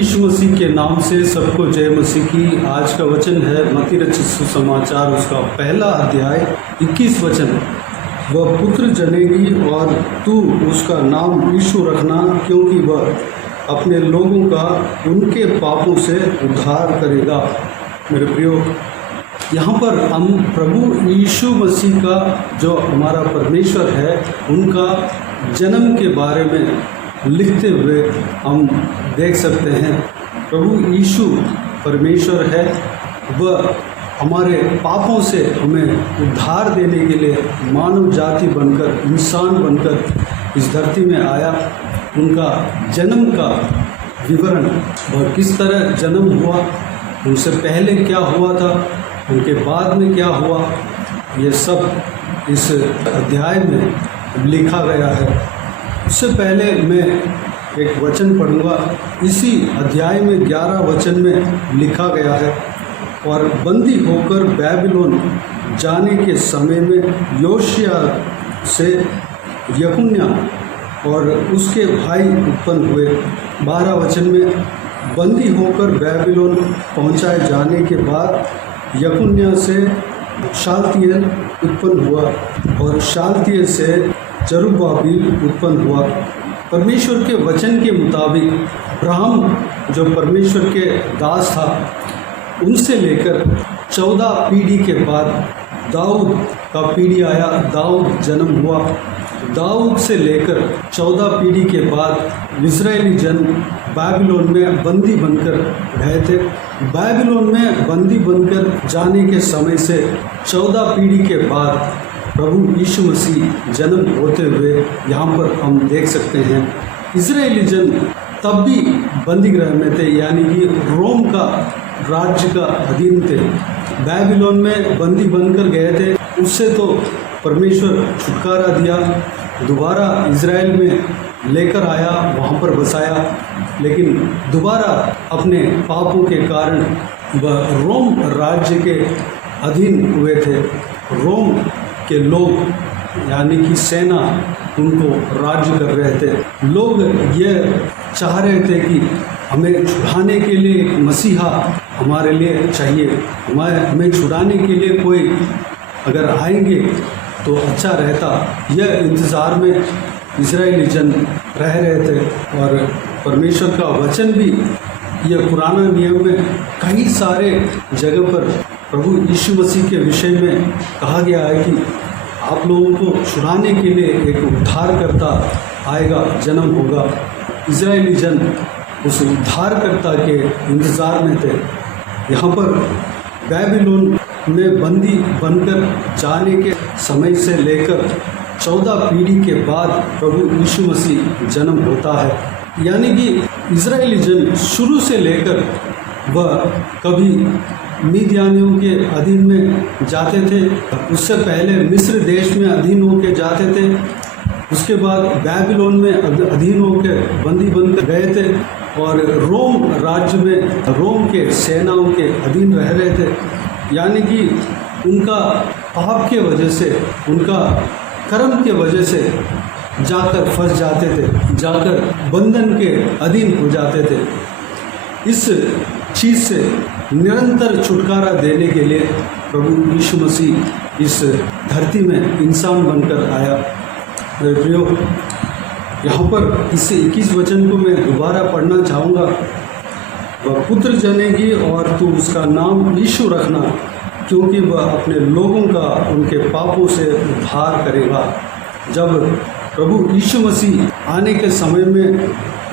यीशु मसीह के नाम से सबको जय मसीह की। आज का वचन है मत्ती रचित सुसमाचार, उसका पहला अध्याय 21 वचन। वह पुत्र जनेगी और तू उसका नाम यीशु रखना, क्योंकि वह अपने लोगों का उनके पापों से उद्धार करेगा। मेरे प्रियो, यहाँ पर हम प्रभु यीशु मसीह का जो हमारा परमेश्वर है उनका जन्म के बारे में लिखते हुए हम देख सकते हैं। प्रभु यीशु परमेश्वर है, वह हमारे पापों से हमें उद्धार देने के लिए मानव जाति बनकर, इंसान बनकर इस धरती में आया। उनका जन्म का विवरण, वह किस तरह जन्म हुआ, उनसे पहले क्या हुआ था, उनके बाद में क्या हुआ, ये सब इस अध्याय में लिखा गया है। उससे पहले मैं एक वचन पढ़ूंगा। इसी अध्याय में 11 वचन में लिखा गया है, और बंदी होकर बैबिलोन जाने के समय में योशिया से यकुन्या और उसके भाई उत्पन्न हुए। 12 वचन में बंदी होकर बैबिलोन पहुंचाए जाने के बाद यकुन्या से शालतिएल उत्पन्न हुआ, और शालतिएल से जरुब्बाबिल उत्पन्न हुआ। परमेश्वर के वचन के मुताबिक अब्राहम जो परमेश्वर के दास था, उनसे लेकर 14 पीढ़ी के बाद दाऊद का पीढ़ी आया, दाऊद जन्म हुआ। दाऊद से लेकर 14 पीढ़ी के बाद इजरायली जन बैबिलोन में बंदी बनकर गए थे। बैबिलोन में बंदी बनकर जाने के समय से 14 पीढ़ी के बाद प्रभु यीशु मसीह जन्म होते हुए यहाँ पर हम देख सकते हैं। इजरायली जन तब भी बंदी गृह में थे, यानी कि रोम का राज्य का अधीन थे। बैबिलोन में बंदी बनकर गए थे, उससे तो परमेश्वर छुटकारा दिया, दोबारा इज़राइल में लेकर आया, वहाँ पर बसाया। लेकिन दोबारा अपने पापों के कारण वह रोम राज्य के अधीन हुए थे। रोम के लोग यानी कि सेना उनको राज्य कर रहे थे। लोग ये चाह रहे थे कि हमें छुड़ाने के लिए एक मसीहा हमारे लिए चाहिए, हमें छुड़ाने के लिए कोई अगर आएंगे तो अच्छा रहता। यह इंतज़ार में इजरायली जन रह रहे थे। और परमेश्वर का वचन भी, यह पुराना नियम में कई सारे जगह पर प्रभु यीशु मसीह के विषय में कहा गया है कि आप लोगों को छुड़ाने के लिए एक उद्धारकर्ता आएगा, जन्म होगा। इजरायली जन उस उद्धारकर्ता के इंतज़ार में थे। यहाँ पर बैबिलोन में बंदी बनकर जाने के समय से लेकर 14 पीढ़ी के बाद प्रभु यीशु मसीह जन्म होता है। यानी कि इजरायली जन शुरू से लेकर वह कभी मीदियानियों के अधीन में जाते थे, उससे पहले मिस्र देश में अधीन होकर जाते थे, उसके बाद बैबिलोन में अधीन होकर बंदी बनकर गए थे, और रोम राज्य में रोम के सेनाओं के अधीन रह रहे थे। यानी कि उनका पाप के वजह से, उनका कर्म के वजह से जाकर फंस जाते थे, जाकर बंधन के अधीन हो जाते थे। इस चीज़ से निरंतर छुटकारा देने के लिए प्रभु यीशु मसीह इस धरती में इंसान बनकर आया। मेरे प्रियो, यहाँ पर इस 21 वचन को मैं दोबारा पढ़ना चाहूँगा। वह पुत्र जनेगी और तू उसका नाम यीशु रखना, क्योंकि वह अपने लोगों का उनके पापों से उद्धार करेगा। जब प्रभु यीशु मसीह आने के समय में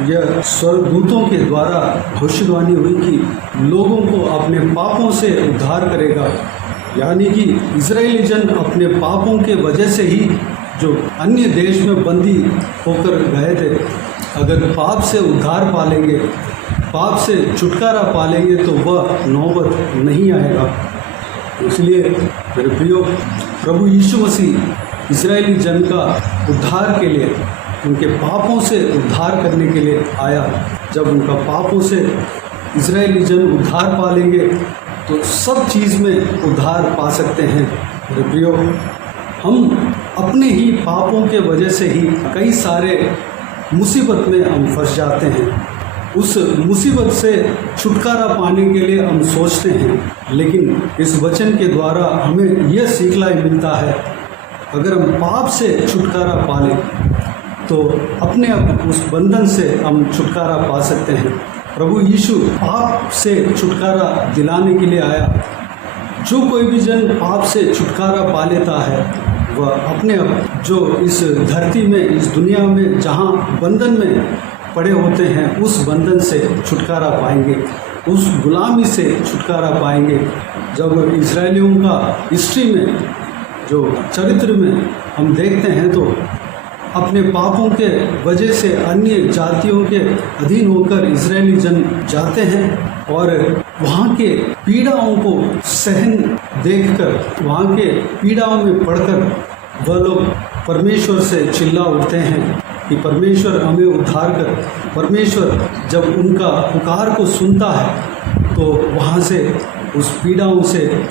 यह स्वर्गदूतों के द्वारा भविष्यवाणी हुई कि लोगों को अपने पापों से उद्धार करेगा। यानी कि इजरायली जन अपने पापों के वजह से ही जो अन्य देश में बंदी होकर गए थे, अगर पाप से उद्धार पालेंगे, पाप से छुटकारा पालेंगे, तो वह नौबत नहीं आएगा। इसलिए मेरे प्रियो, प्रभु यीशु मसीह इजरायली जन का उद्धार के लिए, उनके पापों से उद्धार करने के लिए आया। जब उनका पापों से इजरायली जन उद्धार पालेंगे तो सब चीज़ में उद्धार पा सकते हैं। मेरे प्रियो, हम अपने ही पापों के वजह से ही कई सारे मुसीबत में हम फंस जाते हैं। उस मुसीबत से छुटकारा पाने के लिए हम सोचते हैं, लेकिन इस वचन के द्वारा हमें यह सीखना मिलता है, अगर हम पाप से छुटकारा पा लें तो अपने आप उस बंधन से हम छुटकारा पा सकते हैं। प्रभु यीशु पाप से छुटकारा दिलाने के लिए आया। जो कोई भी जन पाप से छुटकारा पा लेता है वह अपने आप जो इस धरती में, इस दुनिया में जहाँ बंधन में पड़े होते हैं उस बंधन से छुटकारा पाएंगे, उस गुलामी से छुटकारा पाएंगे। जब इजरायलियों का हिस्ट्री में, जो चरित्र में हम देखते हैं तो अपने पापों के वजह से अन्य जातियों के अधीन होकर इजरायली जन जाते हैं और वहाँ के पीड़ाओं को सहन देखकर, वहाँ के पीड़ाओं में पड़कर वह लोग परमेश्वर से चिल्ला उठते हैं कि परमेश्वर हमें उद्धार कर। परमेश्वर जब उनका पुकार को सुनता है तो वहाँ से, उस पीड़ाओं से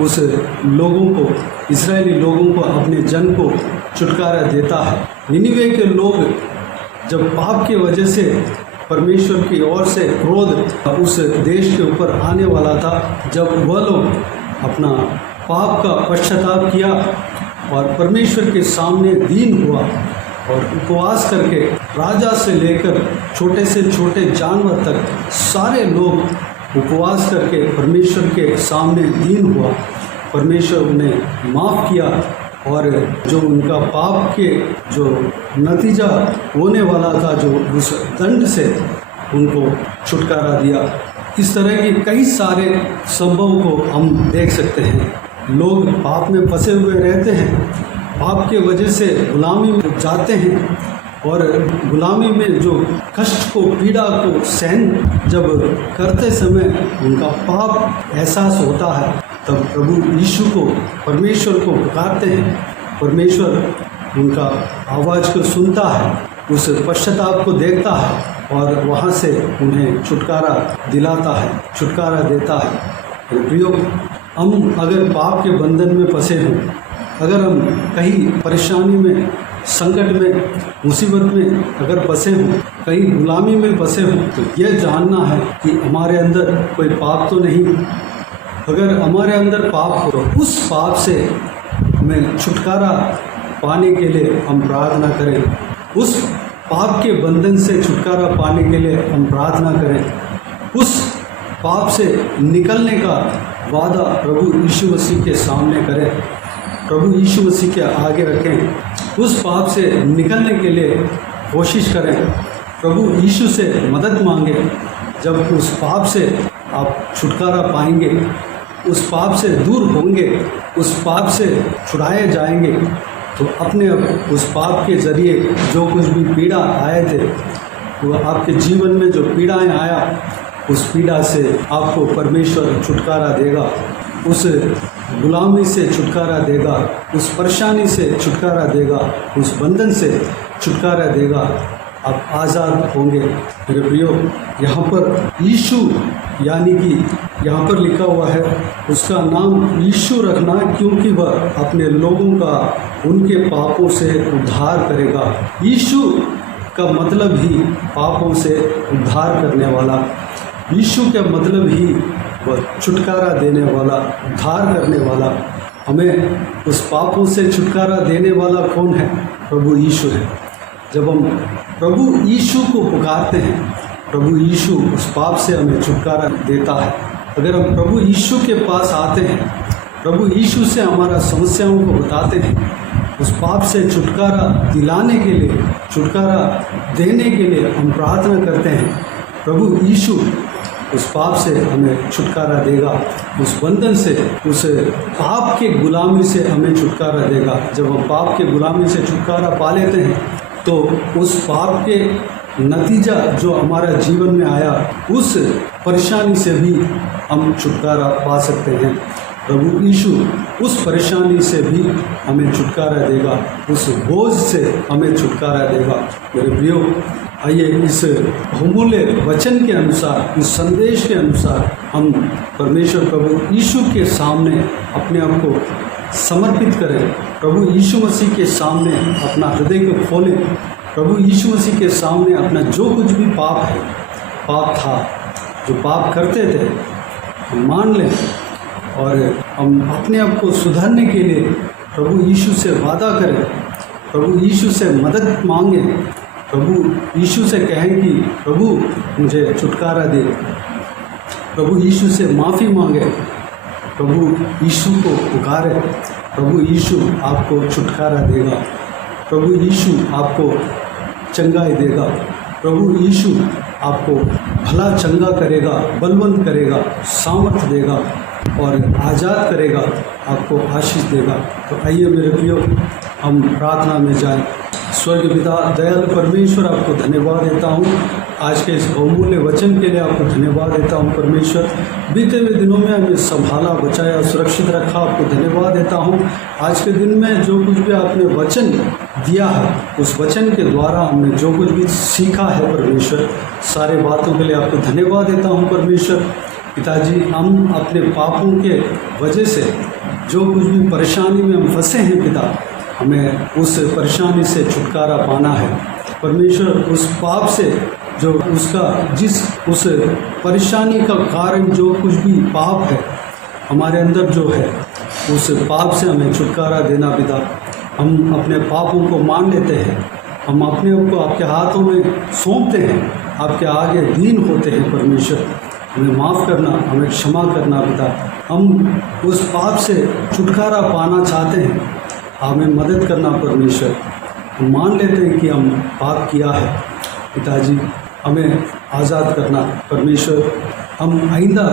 उस लोगों को, इस्राएली लोगों को, अपने जन को छुटकारा देता है। निनिवे के लोग जब पाप की वजह से परमेश्वर की ओर से क्रोध उस देश के ऊपर आने वाला था, जब वह लोग अपना पाप का पश्चाताप किया और परमेश्वर के सामने दीन हुआ और उपवास करके, राजा से लेकर छोटे से छोटे जानवर तक सारे लोग उपवास करके परमेश्वर के सामने दीन हुआ, परमेश्वर उन्हें माफ़ किया और जो उनका पाप के जो नतीजा होने वाला था, जो उस दंड से उनको छुटकारा दिया। इस तरह के कई सारे संभव को हम देख सकते हैं। लोग पाप में फंसे हुए रहते हैं, पाप के वजह से गुलामी में जाते हैं और गुलामी में जो कष्ट को, पीड़ा को सहन जब करते समय उनका पाप एहसास होता है, तब प्रभु यीशु को, परमेश्वर को पुकारते हैं। परमेश्वर उनका आवाज़ को सुनता है, उस पश्चाताप को देखता है और वहाँ से उन्हें छुटकारा दिलाता है, छुटकारा देता है। प्रियो, हम अगर पाप के बंधन में फंसे हों, अगर हम कहीं परेशानी में, संकट में, मुसीबत में अगर फंसे हों, कहीं गुलामी में फंसे हों, तो यह जानना है कि हमारे अंदर कोई पाप तो नहीं। अगर हमारे अंदर पाप हो तो उस पाप से हमें छुटकारा पाने के लिए हम प्रार्थना करें, उस पाप के बंधन से छुटकारा पाने के लिए हम प्रार्थना करें, उस पाप से निकलने का वादा प्रभु यीशु मसीह के सामने करें, प्रभु यीशु मसीह के आगे रखें, उस पाप से निकलने के लिए कोशिश करें, प्रभु यीशु से मदद मांगें। जब उस पाप से आप छुटकारा पाएंगे, उस पाप से दूर होंगे, उस पाप से छुड़ाए जाएंगे, तो अपने आप उस पाप के ज़रिए जो कुछ भी पीड़ा आए थे, वो आपके जीवन में जो पीड़ाएं आया, उस पीड़ा से आपको परमेश्वर छुटकारा देगा, उस गुलामी से छुटकारा देगा, उस परेशानी से छुटकारा देगा, उस बंधन से छुटकारा देगा। आप आज़ाद होंगे। मेरे प्रियो, यहाँ पर यीशु, यानी कि यहाँ पर लिखा हुआ है उसका नाम यीशु रखना, क्योंकि वह अपने लोगों का उनके पापों से उद्धार करेगा। यीशु का मतलब ही पापों से उद्धार करने वाला, यीशु का मतलब ही वह छुटकारा देने वाला, उद्धार करने वाला। हमें उस पापों से छुटकारा देने वाला कौन है? प्रभु यीशु है। जब हम प्रभु यीशु को पुकारते हैं, प्रभु यीशु उस पाप से हमें छुटकारा देता है। अगर हम प्रभु यीशु के पास आते हैं, प्रभु यीशु से हमारा समस्याओं को बताते हैं, उस पाप से छुटकारा दिलाने के लिए, छुटकारा देने के लिए हम प्रार्थना करते हैं, प्रभु यीशु उस पाप से हमें छुटकारा देगा, उस बंधन से, उस पाप के गुलामी से हमें छुटकारा देगा। जब हम पाप के गुलामी से छुटकारा पा लेते हैं तो उस पाप के नतीजा जो हमारा जीवन में आया, उस परेशानी से भी हम छुटकारा पा सकते हैं। प्रभु यीशु उस परेशानी से भी हमें छुटकारा देगा, उस बोझ से हमें छुटकारा देगा। मेरे प्रियो, आइए इस बहुमूल्य वचन के अनुसार, इस संदेश के अनुसार हम परमेश्वर प्रभु यीशु के सामने अपने आप को समर्पित करें। प्रभु यीशु मसीह के सामने अपना हृदय को खोलें। प्रभु यीशु मसीह के सामने अपना जो कुछ भी पाप है पाप था, जो पाप करते थे, हम मान लें और हम अपने आप को सुधारने के लिए प्रभु यीशु से वादा करें, प्रभु यीशु से मदद मांगें, प्रभु यीशु से कहें कि प्रभु मुझे छुटकारा दे, प्रभु यीशु से माफ़ी मांगे, प्रभु यीशु को पुकारे, प्रभु यीशु आपको छुटकारा देगा, प्रभु यीशु आपको चंगाई देगा, प्रभु यीशु आपको भला चंगा करेगा, बलवंत करेगा, सामर्थ देगा और आज़ाद करेगा, आपको आशीष देगा। तो आइए मेरे प्रियो, हम प्रार्थना में जाएं। स्वर्ग पिता दयालु परमेश्वर, आपको धन्यवाद देता हूँ आज के इस बहुमूल्य वचन के लिए, आपको धन्यवाद देता हूँ परमेश्वर। बीते हुए दिनों में हमें संभाला, बचाया, सुरक्षित रखा, आपको धन्यवाद देता हूँ। आज के दिन में जो कुछ भी आपने वचन दिया है, उस वचन के द्वारा हमने जो कुछ भी सीखा है परमेश्वर, सारे बातों के लिए आपको धन्यवाद देता हूँ परमेश्वर। पिताजी, हम अपने पापों के वजह से जो कुछ भी परेशानी में हम फंसे हैं पिता, हमें उस परेशानी से छुटकारा पाना है परमेश्वर। उस पाप से जो उस परेशानी का कारण जो कुछ भी पाप है हमारे अंदर जो है, उस पाप से हमें छुटकारा देना पिता। हम अपने पापों को मान लेते हैं, हम अपने आप को आपके हाथों में सौंपते हैं, आपके आगे दीन होते हैं परमेश्वर। हमें माफ़ करना, हमें क्षमा करना पिता। हम उस पाप से छुटकारा पाना चाहते हैं, हमें मदद करना परमेश्वर। हम मान लेते हैं कि हम पाप किया है पिताजी, हमें आज़ाद करना परमेश्वर। हम आइंदा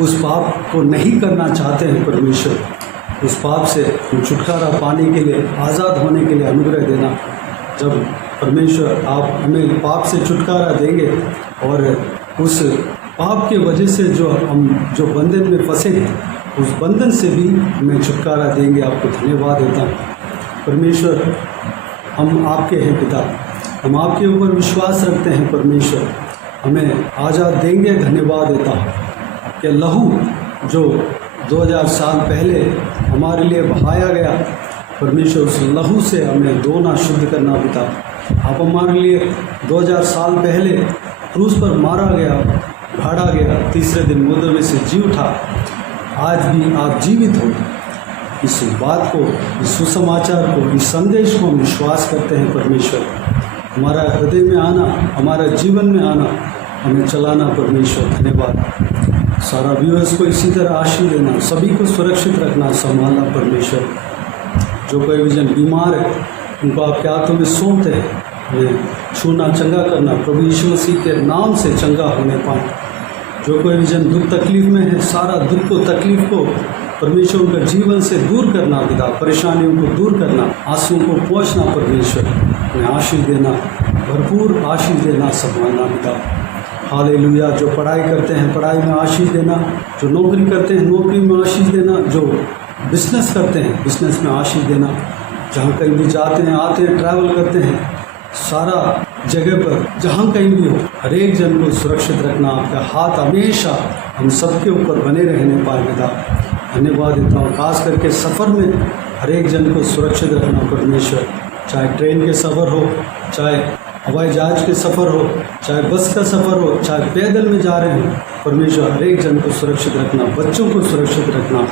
उस पाप को नहीं करना चाहते हैं परमेश्वर। उस पाप से छुटकारा पाने के लिए, आज़ाद होने के लिए अनुग्रह देना। जब परमेश्वर आप हमें पाप से छुटकारा देंगे और उस पाप के वजह से जो बंधन में फंसे हैं, उस बंधन से भी हमें छुटकारा देंगे। आपको धन्यवाद देता हूँ परमेश्वर। हम आपके हैं पिता, हम आपके ऊपर विश्वास रखते हैं परमेश्वर, हमें आज़ाद देंगे। धन्यवाद देता हूँ कि लहू जो 2000 साल पहले हमारे लिए बहाया गया परमेश्वर, उस लहू से हमें धोना, शुद्ध करना पिता। आप हमारे लिए 2000 साल पहले क्रूस पर मारा गया, भाड़ा गया, तीसरे दिन मुर्दों में से जी उठा। आज भी आप जीवित हो। इस बात को, इस सुसमाचार को, इस संदेश को हम विश्वास करते हैं परमेश्वर। हमारा हृदय में आना, हमारा जीवन में आना, हमें चलाना परमेश्वर। धन्यवाद। सारा व्यूअर्स को इसी तरह आशीष देना, सभी को सुरक्षित रखना, संभालना परमेश्वर। जो कोई भी जन बीमार है उनको आपके हाथों में सौंपते हैं, हमें छूना, चंगा करना, प्रभु यीशु मसीह के नाम से चंगा होने पाए। जो कोई भी जन दुख तकलीफ में है, सारा दुख को, तकलीफ को परमेश्वर उनका जीवन से दूर करना पिता, परेशानियों को दूर करना, आंसुओं को पोंछना परमेश्वर, उन्हें आशीष देना, भरपूर आशीष देना, संभालना पिता। हालेलुया। जो पढ़ाई करते हैं पढ़ाई में आशीष देना, जो नौकरी करते हैं नौकरी में आशीष देना, जो बिजनेस करते हैं बिजनेस में आशीष देना, जहाँ कहीं भी जाते हैं, आते हैं, ट्रैवल करते हैं, सारा जगह पर जहाँ कहीं भी हो, हर एक जन को सुरक्षित रखना। आपका हाथ हमेशा हम सबके ऊपर बने रहने पाए पिता। धन्यवाद देता हूँ। खास करके सफ़र में हर एक जन को सुरक्षित रखना परमेश्वर। चाहे ट्रेन के सफ़र हो, चाहे हवाई जहाज के सफ़र हो, चाहे बस का सफ़र हो, चाहे पैदल में जा रहे हो, परमेश्वर हर एक जन को सुरक्षित रखना, बच्चों को सुरक्षित रखना,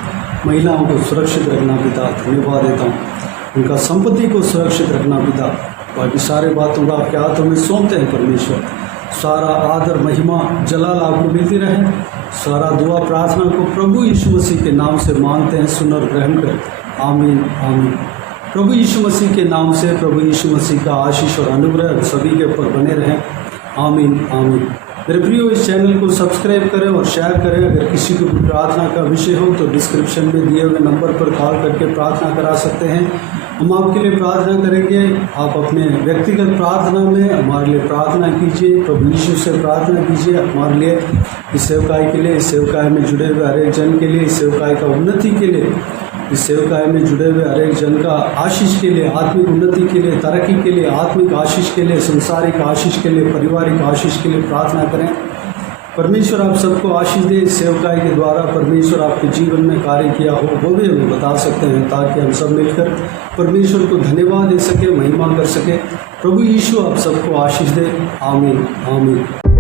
महिलाओं को सुरक्षित रखना पिता। धन्यवाद देता हूँ। उनका संपत्ति को सुरक्षित रखना पिता। बाकी सारे बातों का आपके हाथों में सौंपते हैं परमेश्वर। सारा आदर, महिमा, जलाल आपको मिलती रहे। सारा दुआ प्रार्थना को प्रभु यीशु मसीह के नाम से मांगते हैं, सुन और ग्रहण करें। आमीन आमीन। प्रभु यीशु मसीह के नाम से प्रभु यीशु मसीह का आशीष और अनुग्रह सभी के ऊपर बने रहें। आमीन आमीन। मेरे प्रियो, इस चैनल को सब्सक्राइब करें और शेयर करें। अगर किसी को भी प्रार्थना का विषय हो तो डिस्क्रिप्शन में दिए हुए नंबर पर कॉल करके प्रार्थना करा सकते हैं। हम आपके लिए प्रार्थना करेंगे। आप अपने व्यक्तिगत प्रार्थना में हमारे लिए प्रार्थना कीजिए, प्रभु यीशु से प्रार्थना कीजिए हमारे लिए, इस सेवकाई के लिए, इस सेवकाई में जुड़े हुए हर एक जन के लिए, इस सेवकाई का उन्नति के लिए, इस सेवकाई में जुड़े हुए हर एक जन का आशीष के लिए, आत्मिक उन्नति के लिए, तरक्की के लिए, आत्मिक आशीष के लिए, संसारिक आशीष के लिए, पारिवारिक आशीष के लिए प्रार्थना करें। परमेश्वर आप सबको आशीष दे। इस सेवकाई के द्वारा परमेश्वर आपके जीवन में कार्य किया हो वो भी हमें बता सकते हैं, ताकि हम सब मिलकर परमेश्वर को धन्यवाद दे सके, महिमा कर सके। प्रभु यीशु आप सबको आशीष दे। आमीन आमीन।